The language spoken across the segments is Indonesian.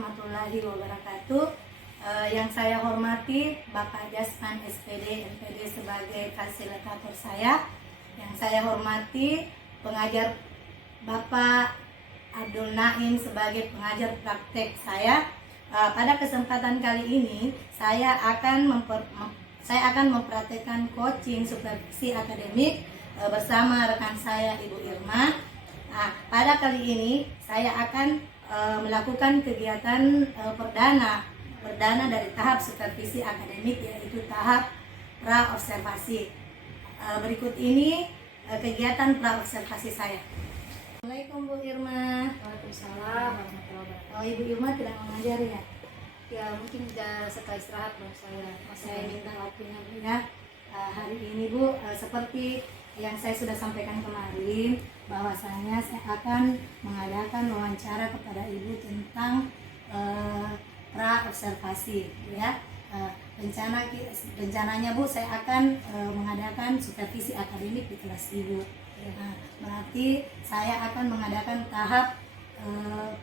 warahmatullahi wabarakatuh. Yang saya hormati Bapak Jasman SPD NPD sebagai fasilitator saya. Yang saya hormati pengajar Bapak Abdul Naim sebagai pengajar praktek saya. Pada kesempatan kali ini saya akan mempraktekkan coaching supervisi akademik bersama rekan saya Ibu Irma. Pada kali ini saya akan melakukan kegiatan perdana dari tahap supervisi akademik, yaitu tahap pra-observasi. Berikut ini kegiatan pra-observasi saya. Assalamualaikum Bu Irma. Waalaikumsalam warahmatullahi wabarakatuh. Oh, Ibu Irma tidak mengajar ya? Ya mungkin setelah istirahat baru Saya minta waktunya Bu ya. Hari ini Bu, seperti yang saya sudah sampaikan kemarin, bahwasanya saya akan mengadakan wawancara kepada Ibu tentang pra-observasi ya. Rencananya Bu, saya akan mengadakan supervisi akademik di kelas Ibu. Berarti saya akan mengadakan tahap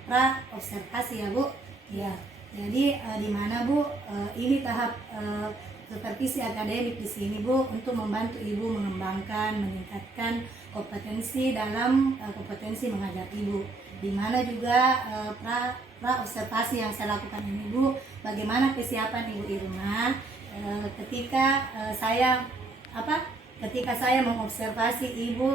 pra-observasi ya Bu. Ya. Jadi di mana Bu, ini tahap supervisi akademik di sini Bu untuk membantu Ibu mengembangkan, meningkatkan kompetensi dalam kompetensi mengajar Ibu. Di mana juga pra-observasi yang saya lakukan ini Bu, bagaimana kesiapan Ibu Irma ketika saya mengobservasi Ibu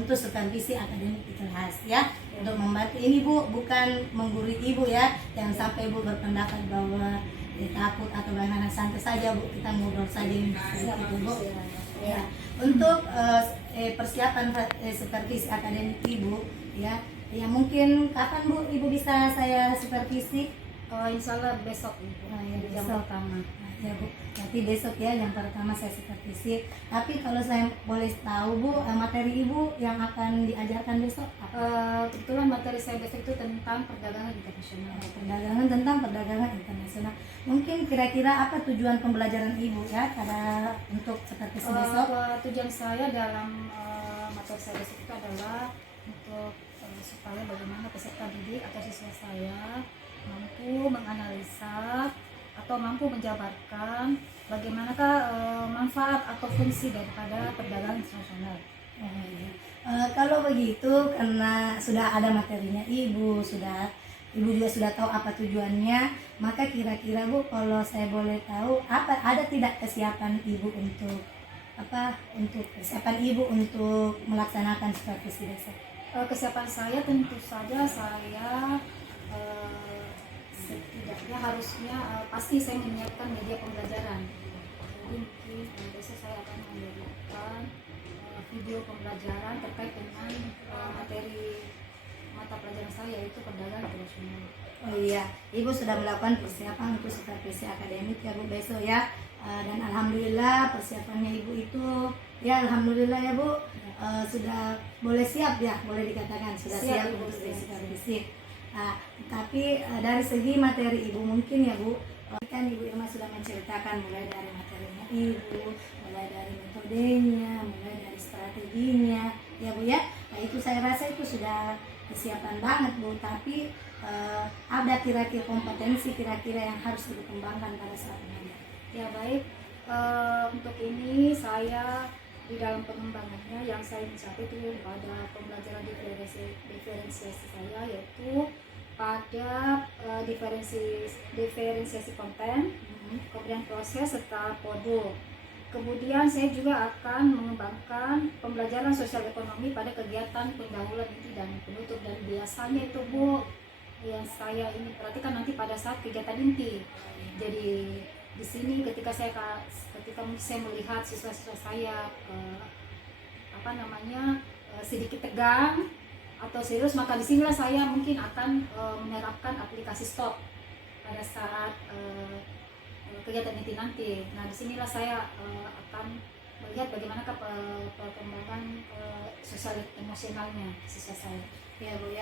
untuk supervisi akademik di kelas ya. Untuk membantu ini Bu, bukan menggurui Ibu ya, jangan sampai Ibu berpendapat bahwa takut atau bagaimana, santai saja Bu, kita ngobrol saja ini gitu Bu. Ya, untuk persiapan supervisi akademik Ibu ya, mungkin kapan Bu Ibu bisa saya supervisi? Insya Allah besok Besok. yang pertama. Ya Bu, nanti besok ya yang pertama saya supervisi. Tapi kalau saya boleh tahu Bu, materi Ibu yang akan diajarkan besok apa? Kebetulan materi saya besok itu tentang perdagangan internasional. Tentang perdagangan internasional. Mungkin kira-kira apa tujuan pembelajaran Ibu ya pada untuk supervisi besok? Tujuan saya dalam materi saya besok itu adalah untuk supaya bagaimana peserta didik atau siswa saya mampu menganalisa atau mampu menjabarkan bagaimanakah manfaat atau fungsi daripada perdagangan internasional. Kalau begitu, karena sudah ada materinya Ibu juga sudah tahu apa tujuannya, maka kira-kira Bu, kalau saya boleh tahu, ada tidak kesiapan Ibu untuk melaksanakan supervisi besok? Kesiapan saya tentu saja saya setidaknya harusnya pasti saya menyiapkan media pembelajaran. Jadi mungkin besok saya akan memberikan video pembelajaran terkait dengan materi mata pelajaran saya, yaitu perdagangan internasional. Oh iya, Ibu sudah melakukan persiapan untuk supervisi akademik ya Bu besok ya. Dan alhamdulillah persiapannya Ibu itu ya, alhamdulillah ya Bu, sudah boleh siap ya, boleh dikatakan sudah siap untuk supervisi. Tapi dari segi materi Ibu mungkin ya Bu, kan Ibu Irma sudah menceritakan mulai dari materinya Ibu, mulai dari metodenya, mulai dari strateginya ya Bu ya. Nah itu saya rasa itu sudah kesiapan banget Bu, tapi ada kira-kira kompetensi yang harus dikembangkan pada saat ini. Ya baik, untuk ini saya di dalam pengembangannya yang saya mencapai itu pada pembelajaran diferensiasi saya, yaitu pada diferensiasi konten, kemudian proses serta produk. Kemudian saya juga akan mengembangkan pembelajaran sosial ekonomi pada kegiatan pendahuluan inti dan penutup, dan biasanya itu Bu yang saya ini perhatikan nanti pada saat kegiatan inti. Jadi di sini ketika saya melihat siswa-siswa saya sedikit tegang atau serius, maka disinilah saya mungkin akan menerapkan aplikasi stop pada saat kegiatan inti nanti. Nah disinilah saya akan melihat bagaimana perkembangan sosial emosionalnya siswa saya. Ya Bu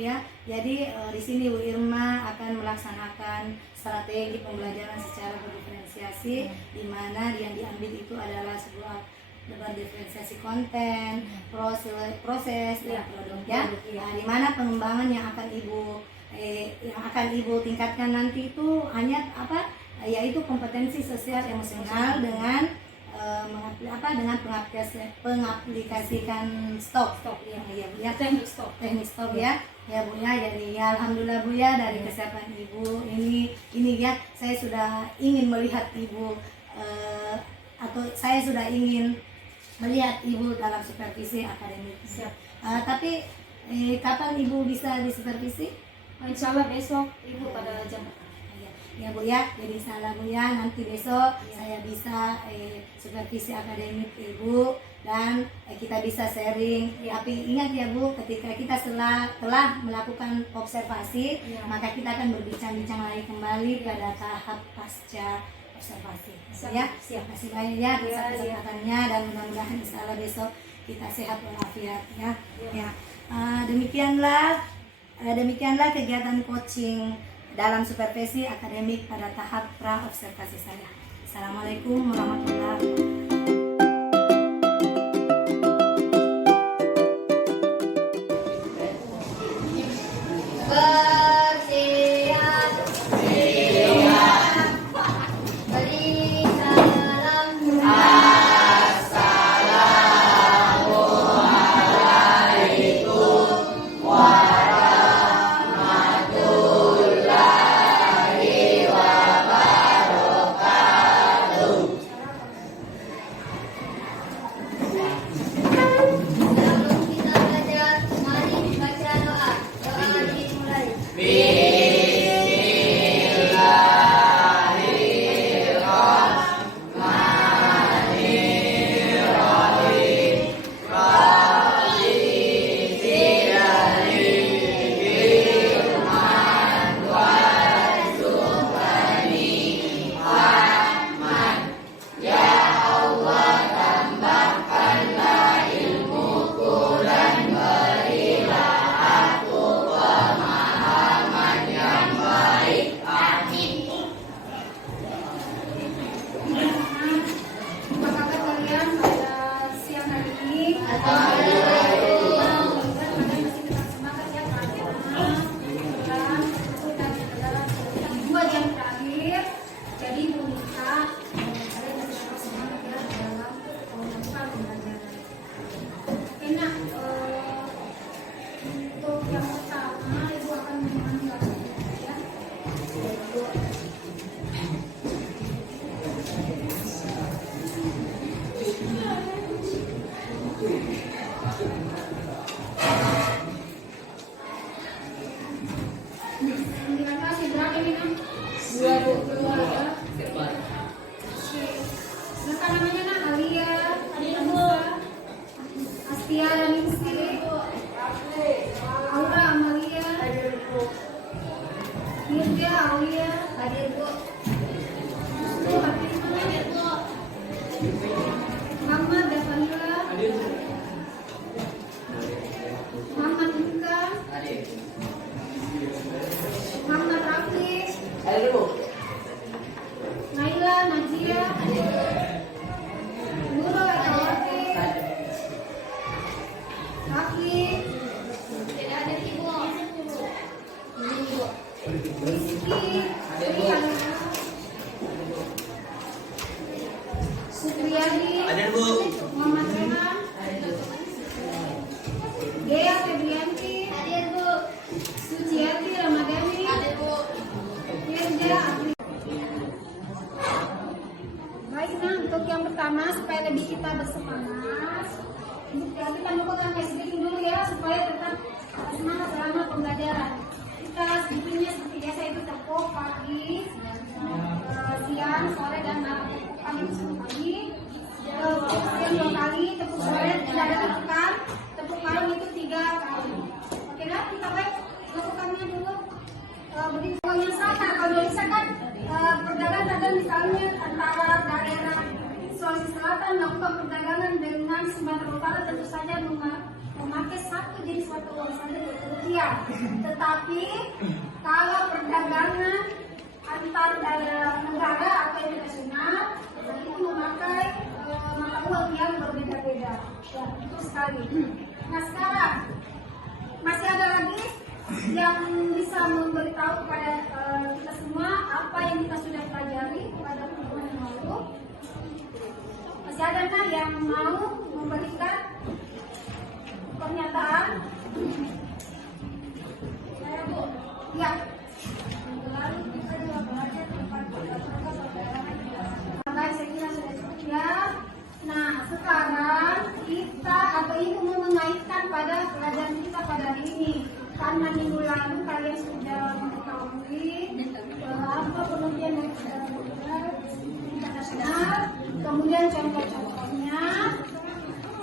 ya, Jadi di sini Bu Irma akan melaksanakan strategi pembelajaran secara berdiferensiasi, di mana yang diambil itu adalah sebuah berdiferensiasi konten, proses dan produk ya. Di mana pengembangan yang akan Ibu yang akan ibu tingkatkan nanti itu hanya apa, yaitu kompetensi sosial emosional dengan dengan pengaplikasikan stok ya. ya Teknik stok ya Bu ya. Jadi ya alhamdulillah Bu ya, dari kesiapan ibu ini ya, saya sudah ingin melihat ibu atau saya sudah ingin melihat ibu dalam supervisi akademik. siap. Tapi kapan ibu bisa disupervisi? Insya Allah besok ibu pada jam Ya Bu ya, jadi salah Bu ya, nanti besok saya bisa supervisi akademik ibu dan kita bisa sharing. Tapi ingat ya Bu, ketika kita telah melakukan observasi, maka kita akan berbincang-bincang lagi kembali pada tahap pasca observasi. Ya, terima kasih banyak ya atas kesempatannya, dan mudah-mudahan insya Allah besok kita sehat walafiat ya. Demikianlah kegiatan coaching dalam supervisi akademik pada tahap pra observasi saya. Assalamualaikum warahmatullahi wabarakatuh. Untuk yang pertama, supaya lebih kita bersemangat, kita lakukan speaking dulu ya, supaya tetap semangat selama pembelajaran. Kita speakingnya seperti biasa, itu tepuk pagi, siang, sore, dan malam. Pagi itu 10 pagi, siang 2 kali, tepuk sore tidak ada tepukan, tepuk malam itu 3 kali. Oke lah, kita baik lakukannya dulu. Begitu yang sama, kalau misalkan perdagangan misalnya antara daerah Sulawesi Selatan melakukan perdagangan dengan Sumatera Utara, tentu saja memakai satu jenis mata uang saja rupiah. Tetapi kalau perdagangan antar daerah negara atau internasional itu memakai mata uang yang berbeda-beda. Ya, itu sekali. Nah sekarang masih ada lagi yang bisa memberitahu kepada kita semua apa yang kita sudah pelajari pada pertemuan yang lalu. Masih ada kan yang mau memberikan pernyataan? Ya. Baik, saya kira sudah cukup ya. Nah, sekarang kita atau ibu mau mengaitkan pada pelajaran kita pada hari ini. Karena minggu lalu kalian sudah mengetahui apa pengertian dari internasional, kemudian contoh-contohnya.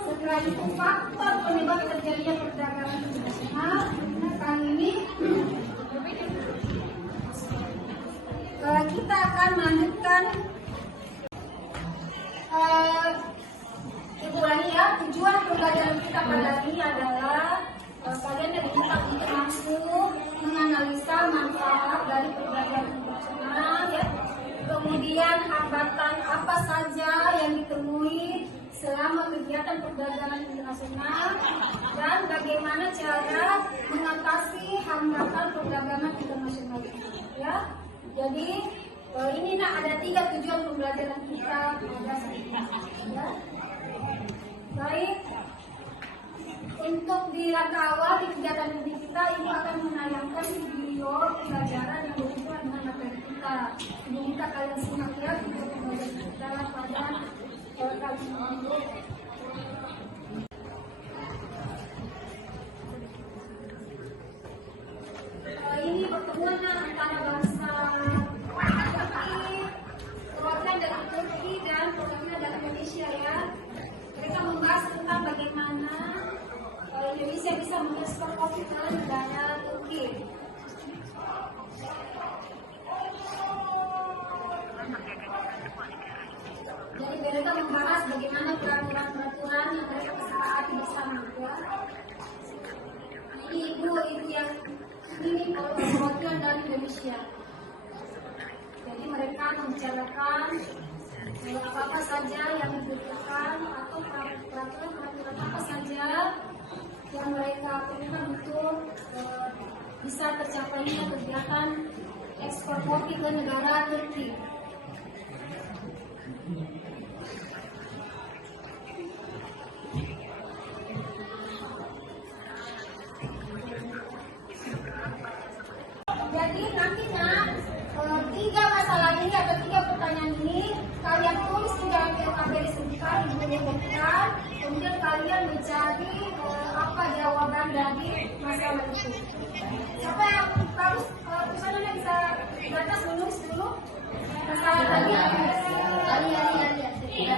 Setelah itu faktor penyebab terjadinya perdagangan internasional. Nah, kali ini kita akan melanjutkan ulangi ya. Tujuan pembelajaran kita pada hari ini adalah kalian diminta untuk mampu menganalisa manfaat dari perdagangan internasional ya. Kemudian hambatan apa saja yang ditemui selama kegiatan perdagangan internasional dan bagaimana cara mengatasi hambatan perdagangan internasional ya. Jadi ini ada 3 tujuan pembelajaran kita pada saat ini ya. Baik, untuk di langkah awal di kegiatan ini kita ibu akan menayangkan video pembelajaran yang berhubungan dengan materi kita. Ibu minta kalian simak ya video pembelajaran kita pada kali ini. Ini pertemuan antara bangsa perwakilan dari Turki dan perwakilan dari Indonesia ya. Mereka membahas tentang bagaimana Indonesia bisa mengekspor kopi ke negara Turki. Jadi mereka membahas bagaimana peraturan-peraturan yang mereka sepakati bersama ya. Ini ibu yang ini perwakilan dari Indonesia. Jadi mereka membicarakan apa saja yang dibutuhkan atau peraturan apa saja yang mereka perlukan untuk bisa tercapainya kegiatan ekspor kopi ke negara Turki. Jadi nantinya 3 masalah ini atau 3 pertanyaan ini kalian tulis di dalam LKB disebutkan, dibutuhkan, kemudian kalian mencari apa jawaban dari masalah itu. Siapa yang harus tulisannya bisa baca menulis dulu? Masalah tadi. Ya.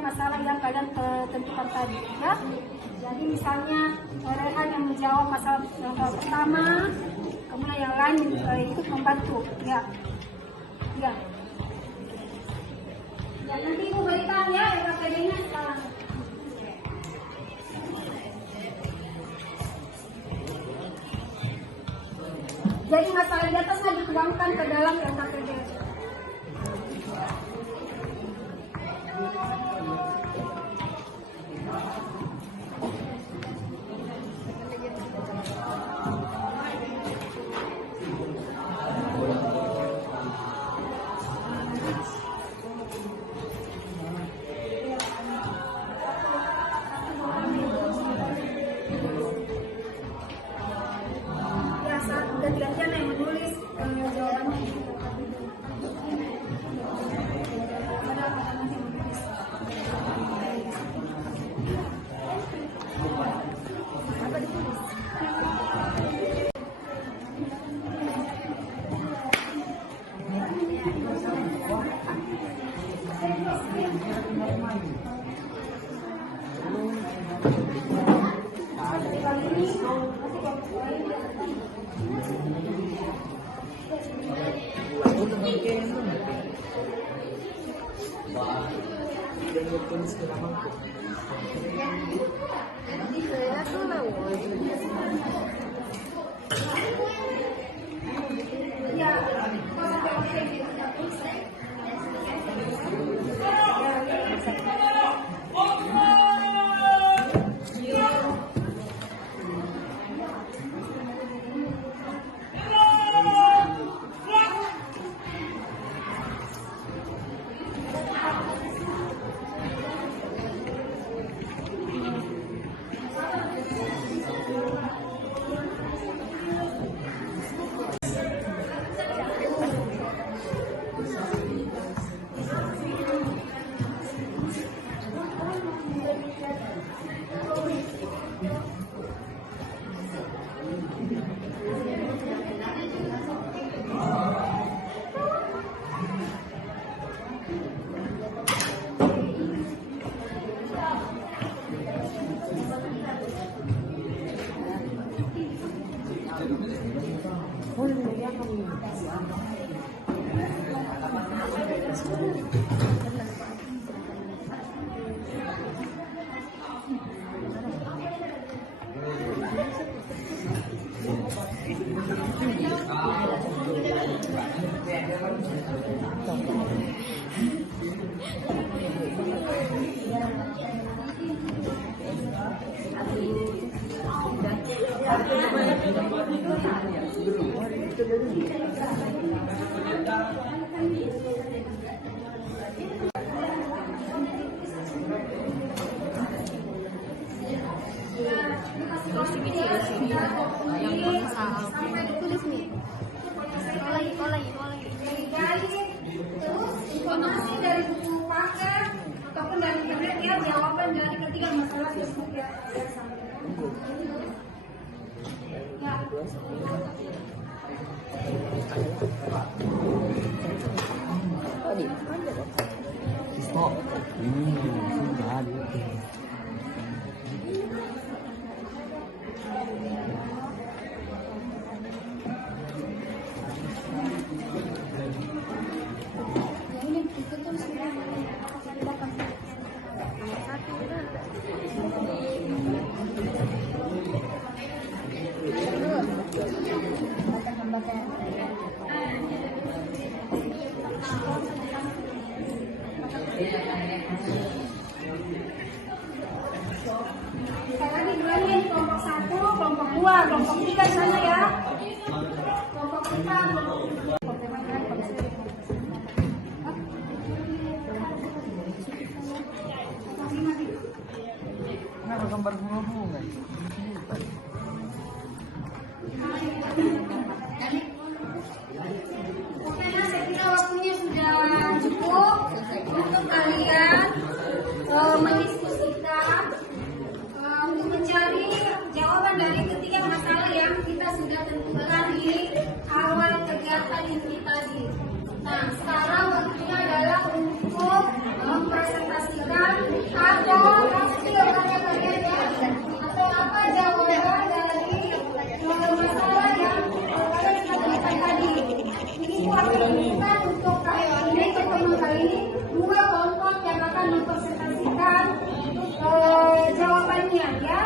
Masalah yang kalian tentukan tadi ya. Jadi misalnya Rehan yang menjawab masalah yang pertama, kemudian yang lain ikut membantu ya. Ya. Ya nanti ibu berikan ya LKPD-nya sekarang. Jadi masalah di atasnya dituangkan ke dalam LKPD. Gantian yang menulis jawabannya. Sampai ditulis nih. Terus informasi dari buku paket ataupun dari internet ya, jawaban dari ketiga masalah tersebut ya. Stop. Sudah dia. Saya lagi bilangin kelompok 1, kelompok 2, kelompok 3 sana ya. Kelompok 5, Kenapa gambar bunga-bunga? Oke, nah, saya kira waktunya sudah cukup untuk kalian mendiskusikan untuk mencari jawaban dari ketiga masalah yang kita sudah tentukan di awal kegiatan ini tadi. Nah, sekarang waktunya adalah untuk mempresentasikan atau hasil karya-karyanya atau apa jawaban dari masalah yang kalian sudah temukan tadi. Ini bukan untuk kalian ini, untuk teman kali ini, dua kelompok yang akan mempresentasikan jawabannya ya.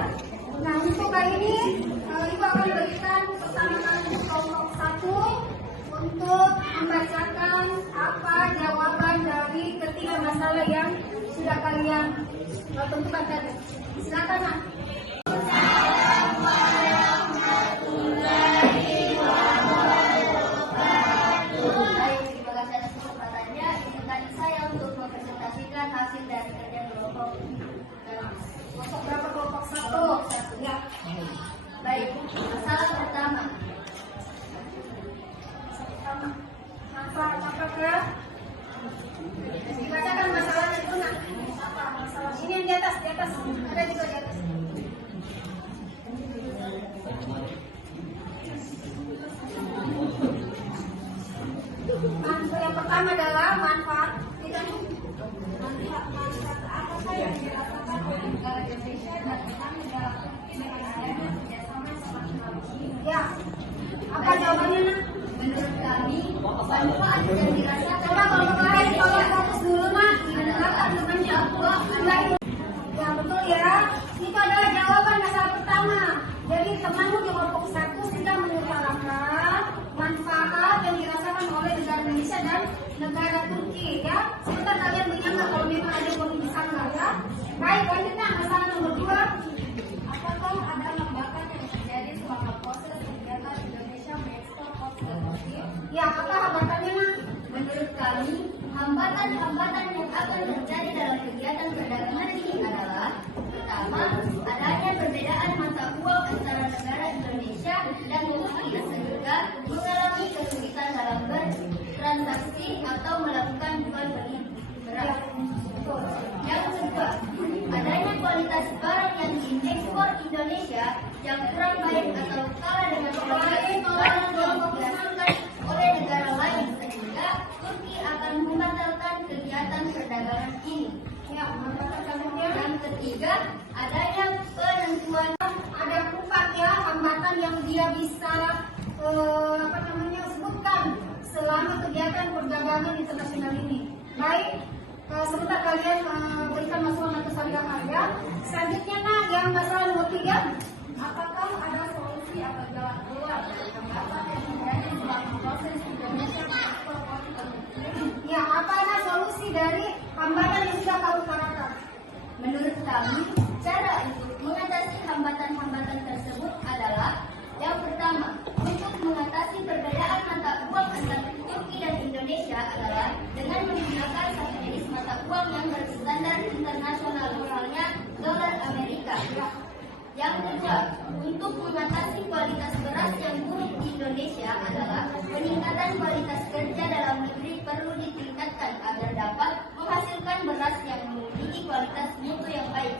Nah, untuk kali ini Ibu akan berikan pertama kali kelompok 1 untuk membacakan apa jawaban dari ketiga masalah yang sudah kalian tentukan tadi. Silakan, Nak. Hasil dari kerja kelompok Berapa kelompok 1? Ya. baik. Masalah pertama, Apakah dibacakan masalahnya itu, Nak? Apa masalah ini yang di atas ada juga di atas. Yang pertama adalah manfaat apa saja yang dirasakan oleh negara Indonesia dan kami dalam kerjasama sama teknologi. Ya, apa jawabannya, Nak? menurut kami manfaat yang dirasakan Indonesia dan negara Turki ya. Sebentar kalian menyangka kalau memang ada politik sanggar ya. Baik, lanjutnya masalah nomor 2. Apakah ada hambatan yang terjadi selama proses kegiatan Indonesia mengekspor otomotif? Ya, apakah hambatannya Nak? Menurut kami, hambatan-hambatan yang akan terjadi dalam kegiatan perdagangan ini adalah: pertama, adanya perbedaan mata uang antara negara Indonesia dan Turki sehingga mengalami kesulitan dalam bertransaksi atau melakukan jual beli beras. Yang kedua, adanya kualitas barang yang diekspor Indonesia yang kurang baik atau kalah dengan kualitas barang yang dihasilkan oleh negara lain sehingga Turki akan membatalkan kegiatan perdagangan ini. Ya, hambatan selanjutnya. Yang ketiga, adanya penentuan Ada 4 ya hambatan yang dia bisa sebutkan selama kegiatan perdagangan internasional ini. Baik, sebentar kalian berikan masukan atau tambahan ya. Selanjutnya Nak, yang masalah nomor 3. apakah ada solusi atau jalan keluar dari hambatan yang terjadi selama proses Indonesia mengekspor otomotif? Ya, apa ada solusi dari hambatan yang sudah kau utarakan? Menurut kami, cara untuk mengatasi hambatan-hambatan tersebut adalah: yang pertama, untuk mengatasi perbedaan mata uang antara Turki dan Indonesia adalah dengan menggunakan satu jenis mata uang yang berstandar internasional, misalnya dolar Amerika. Yang kedua, untuk mengatasi kualitas beras yang buruk di Indonesia adalah peningkatan kualitas kerja dalam negeri perlu ditingkatkan agar dapat menghasilkan beras yang memiliki kualitas mutu yang baik.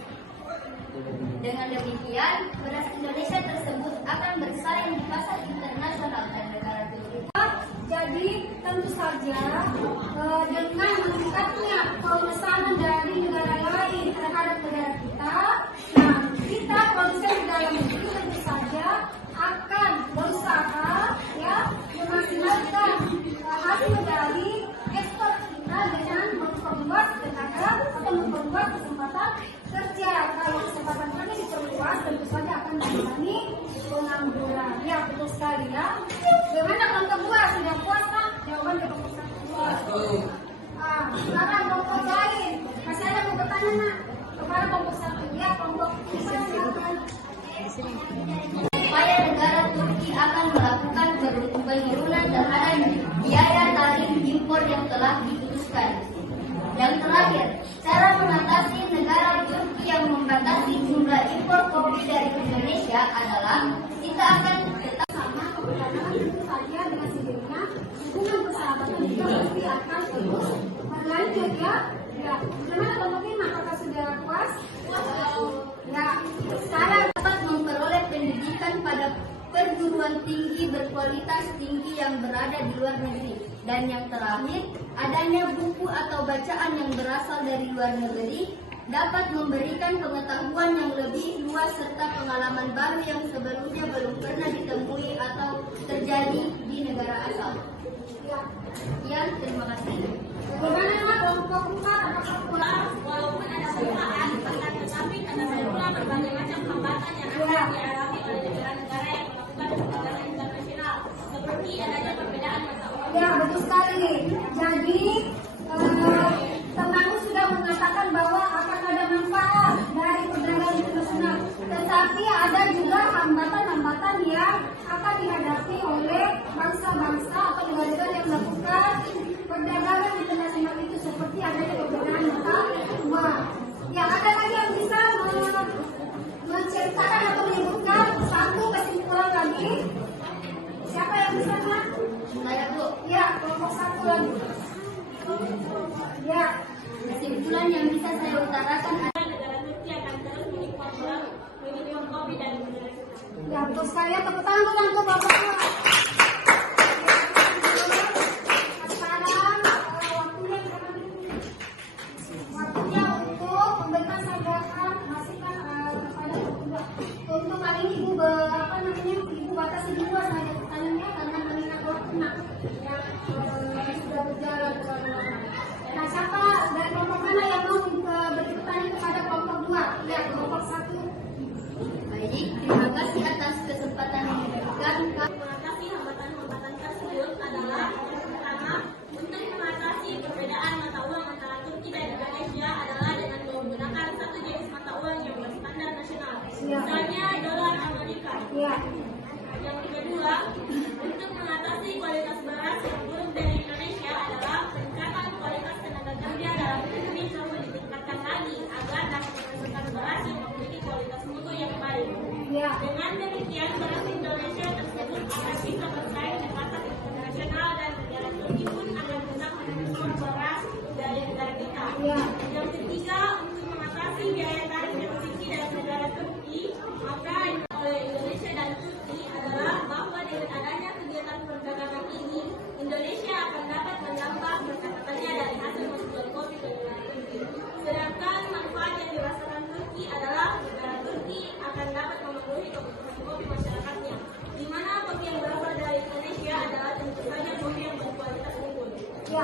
Dengan demikian, beras Indonesia tersebut akan bersaing di pasar internasional dan negara Turki. Jadi tentu saja dengan meningkatnya pemesanan dari negara lain terhadap negara kita, nah kita produsen di dalam negeri tentu saja akan berusaha ya memaksimalkan hasil dari ekspor kita dengan memperluas tenaga atau memperluas kesempatan kerja. Kalau kesempatan kerja diperluas, tentu saja akan mengurangi pengangguran. Ya, betul sekali ya. Bagaimana kelompok 2? Sudah puas kan? Jawaban kelompok 1. Sekarang kelompok lain. Masih ada mau bertanya Nak? Kepada kelompok 1. Ya, kelompok 2 silakan. Supaya negara Turki akan melakukan penurunan terhadap biaya tarif impor yang telah diputuskan. Yang terakhir, cara mengatasi negara Turki yang membatasi jumlah impor kopi dari Indonesia adalah kita akan tetap Sama keberagaman tentu saja dengan sendirinya hubungan persahabatan juga pasti akan terus berlanjut ya. Ya, bagaimana kelompok 5? Apakah sudah puas? Ya, sekarang dapat memperoleh pendidikan pada perguruan tinggi berkualitas tinggi yang berada di luar negeri. Dan yang terakhir, adanya buku atau bacaan yang berasal dari luar negeri dapat memberikan pengetahuan yang lebih luas serta pengalaman baru yang sebelumnya belum pernah ditemui atau terjadi di negara asal. Ya, terima kasih. bagaimana Nak, kelompok 4? Apakah puas? Walaupun ada perubahan, bahkan tetapi ada pula berbagai macam hambatan yang akan dialami oleh negara-negara yang melakukan perdagangan internasional, seperti adanya perbedaan mata uang. Ya, betul sekali. Jadi, temanku sudah mengatakan bahwa akan ada manfaat dari perdagangan internasional. Tetapi ada juga hambatan-hambatan yang akan dihadapi oleh bangsa-bangsa atau negara-negara yang melakukan perdagangan internasional itu, seperti adanya perbedaan mata uang. Ya, ada lagi yang bisa menceritakan atau menyebutkan satu kesimpulan lagi? Siapa yang bisa Nak? Saya Bu, Ya, kelompok 1 lagi. Ya, kesimpulan yang bisa saya utarakan Negara Turki akan terus mengimpor beras, mengimpor kopi dan beras. ya betul sekali. Tepuk tangan untuk Bapak. Sekarang waktunya untuk memberikan tambahan masukan kepada kedua. Untuk kali ini Ibu batasi dulu saja pertanyaannya karena mengingat waktu Nak yang sudah berjalan terlalu lama. Nah, siapa dari kelompok mana yang mau bertanya kepada kelompok 2? Ya, kelompok 1. Baik, terima kasih atas kesempatan yang diberikan. Mengatasi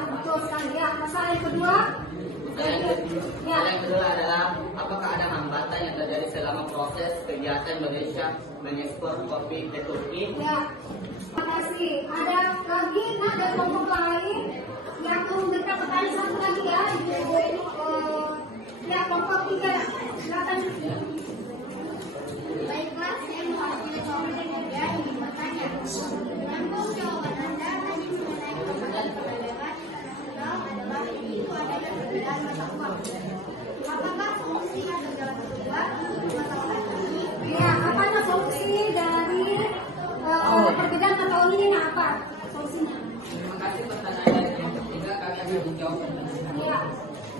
betul sekali ya. Masalah yang kedua, Yang kedua adalah apakah ada hambatan yang terjadi selama proses kegiatan Indonesia mengekspor kopi ke Turki? ya. Terima kasih. Ada lagi ada kelompok lain yang memberikan pertanyaan satu lagi ya. Ibu ini ya kelompok 3. Silakan. Baiklah, saya mewakili kelompok 3 ingin bertanya. Menampung jawaban Anda tadi mengenai hambatan perdagangan internasional adalah itu adanya perbedaan mata uang. Apakah solusi atau jalan keluar untuk permasalahan ini? Ya, apa solusi dari perbedaan mata uang ini? Apa solusinya? Terima kasih pertanyaan dari kelompok 3, kami akan menjawab. Ya.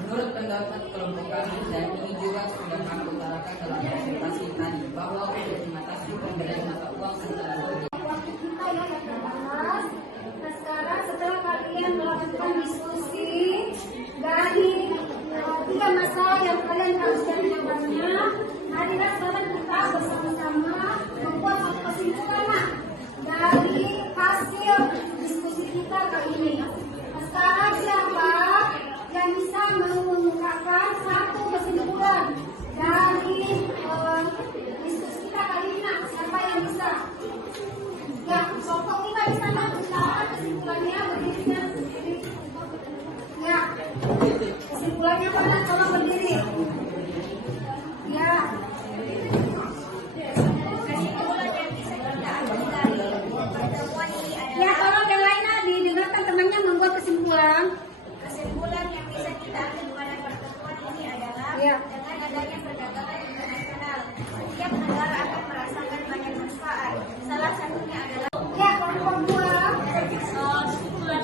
Menurut pendapat kelompok kami dan ini juga sudah kami utarakan dalam presentasi tadi bahwa untuk mengatasi perbedaan mata uang antara Waktu kita ya yang terbatas. Nah sekarang setelah kalian melakukan diskusi dari 3 masalah yang kalian harus cari jawabannya, marilah sekarang kita bersama-sama membuat satu kesimpulan dari hasil diskusi kita kali ini. Nah, sekarang siapa yang bisa mengungkapkan satu kesimpulan dari diskusi kita kali ini? Nah, siapa yang bisa? Ya, kelompok 5 bisa mengungkapkan kesimpulannya berdirinya sendiri. Ya, kesimpulannya mana? Tolong berdiri. Ya. Ya, tolong yang lainnya didengarkan temannya membuat kesimpulan. Kesimpulan yang bisa kita ambil pada pertemuan ini adalah Ya. dengan adanya perdagangan internasional, setiap negara akan merasakan banyak manfaat. Salah satunya adalah Ya, kelompok 2.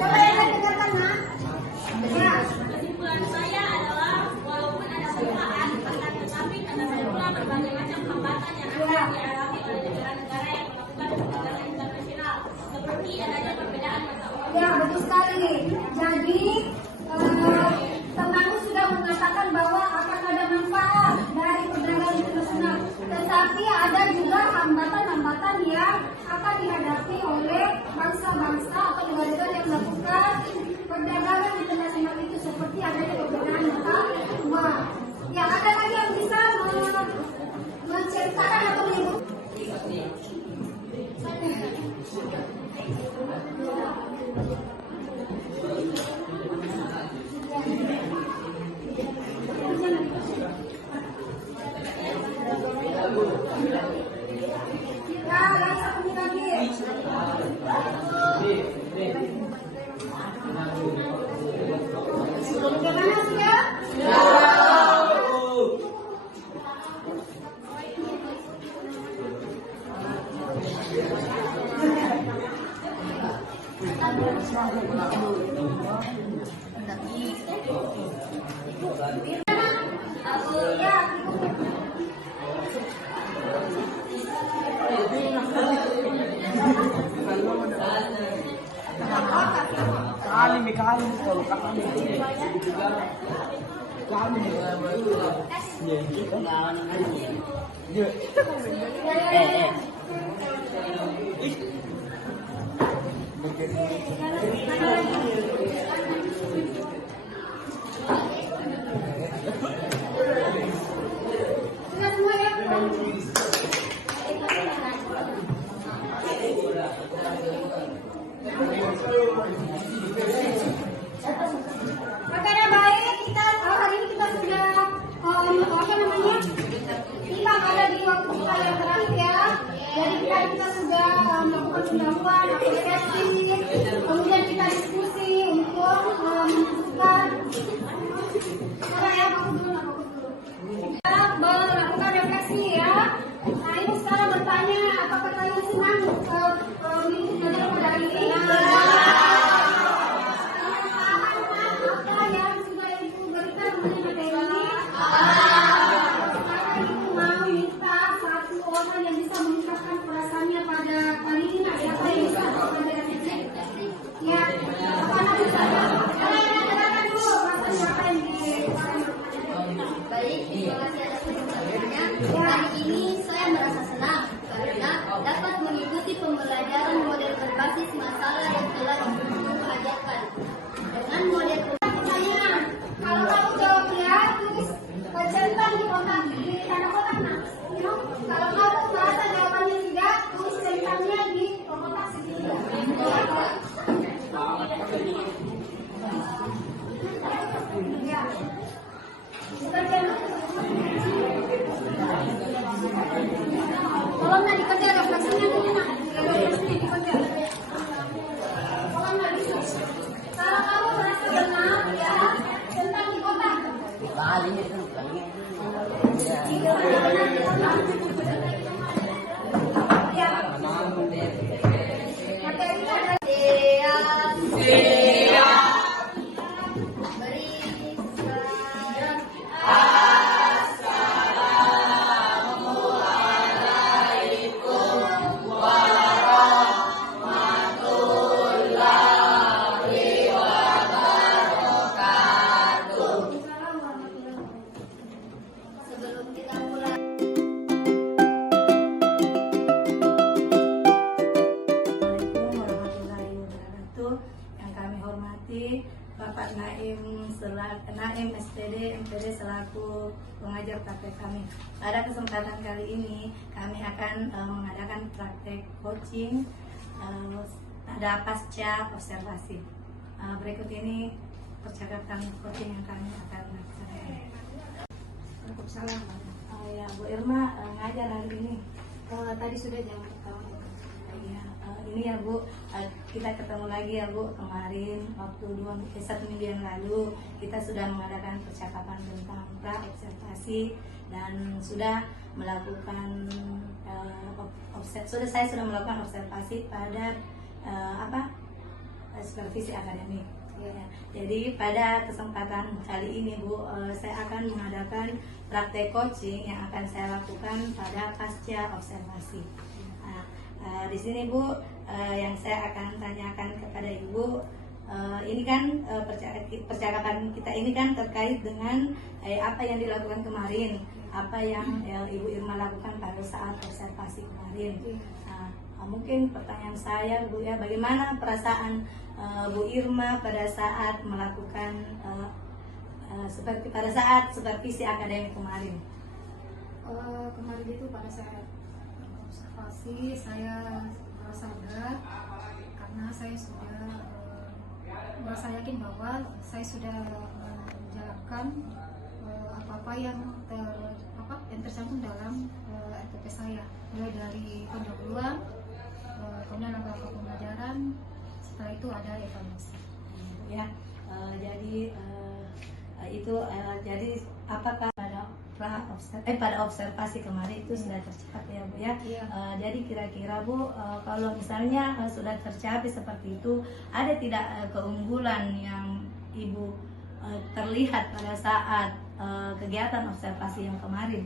Coba yang lain dengarkan, Nak. Ya. Kesimpulan saya adalah walaupun ada manfaat, akan tetapi terdapat pula berbagai macam hambatan yang akan dialami oleh negara-negara yang melakukan perdagangan internasional, seperti adanya perbedaan mata uang. Ya, betul sekali. Jadi, temanku sudah mengatakan bahwa akan ada manfaat dari perdagangan internasional. Tetapi ada juga hambatan-hambatan yang akan dihadapi oleh bangsa-bangsa atau negara-negara yang melakukan perdagangan internasional itu, seperti adanya perbedaan mata uang. Ya, ada lagi yang bisa menceritakan atau menyebut? Ya, yang satu lagi. Bagaimana sudah? Kali kalau kali. Sudah semua ya? Karena baik kita hari ini kita sudah apa namanya? Kita ada di waktu kita yang terakhir ya. Jadi kita sudah melakukan pendahuluan, apresiasi, kemudian kita diskusi untuk menentukan cara yang bagus dulu. Kita melakukan refleksi ya. Nah ini sekarang bertanya, apakah kalian senang mengikuti pelajaran pada hari ini? kalinya kan kalinya. Sebelum kita mulai Assalamualaikum warahmatullahi wabarakatuh. Yang kami hormati Bapak Naim SPD MPD selaku pengajar praktek kami. Pada kesempatan kali ini kami akan mengadakan praktek coaching pada pasca observasi. Berikut ini percakapan coaching yang kami akan laksanakan. Waalaikumsalam. Ya, Bu Irma ngajar hari ini. Tadi sudah jam pertama. Iya, ini ya Bu, kita ketemu lagi ya Bu. Kemarin waktu 1 minggu yang lalu kita sudah mengadakan percakapan tentang pra-observasi dan sudah melakukan saya sudah melakukan observasi pada supervisi akademik. Ya. Jadi pada kesempatan kali ini Bu, saya akan mengadakan praktek coaching yang akan saya lakukan pada pasca observasi. Di sini Bu, yang saya akan tanyakan kepada Ibu, ini kan percakapan kita ini kan terkait dengan apa yang dilakukan kemarin, apa yang Ibu Irma lakukan pada saat observasi kemarin. Mungkin pertanyaan saya Bu ya, bagaimana perasaan Bu Irma pada saat melakukan pada saat supervisi akademik kemarin? Kemarin itu pada saat observasi saya merasa lega karena saya sudah merasa yakin bahwa saya sudah menjalankan apa-apa yang tercantum dalam RPP saya, mulai dari pendahuluan, kemudian langkah pembelajaran, setelah itu ada evaluasi. Ya, jadi apakah pada observasi kemarin itu sudah tercapai ya Bu ya? Iya. Jadi kira-kira Bu, kalau misalnya sudah tercapai seperti itu, ada tidak keunggulan yang Ibu terlihat pada saat kegiatan observasi yang kemarin?